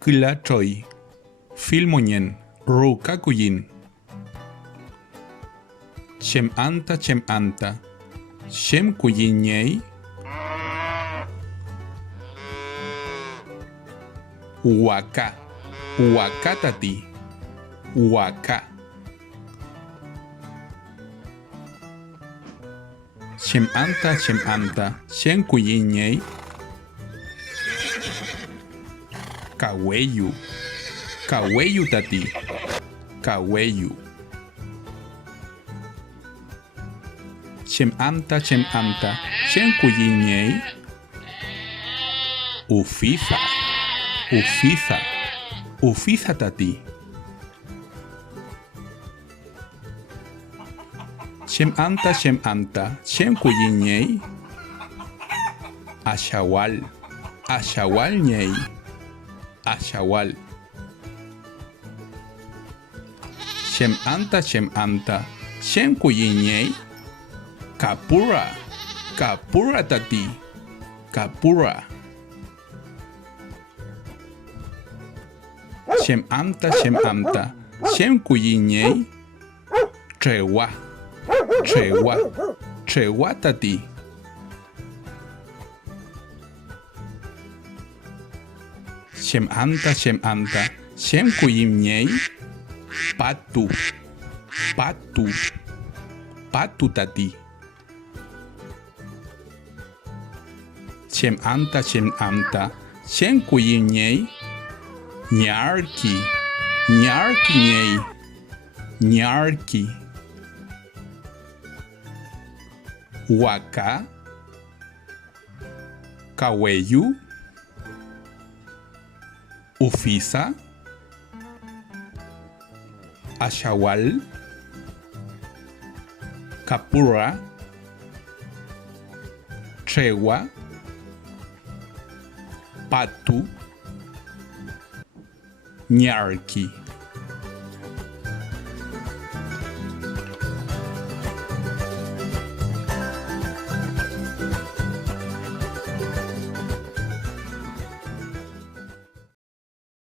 Kla Choi, Filmoñen, Rukakuyin. Chem anta, Shem Kuyinyei. Waka, Wakatati, Waka. Chem anta, Shem Kuyinyei. Kaweyu, Kaweyu tati, Kaweyu. Chem anta, Shem Kuyinyei. Ufifa, Ufifa tati. Chem anta, Shem Kuyinyei. Ashawal, nyei. Ashawal. Chem anta, Shem Kuyinyei. Kapura tati, Kapura. Chem anta, Shem Kuyinyei. Trewa tati. Chem anta, Shem Kuyinyei. Patu tati. Chem anta, Shem Kuyinyei. Nyarki nyei. Nyarki. Waka. Kaweyu. Ufisa. Ashawal. Kapura. Trewa. Patu. Nyarki.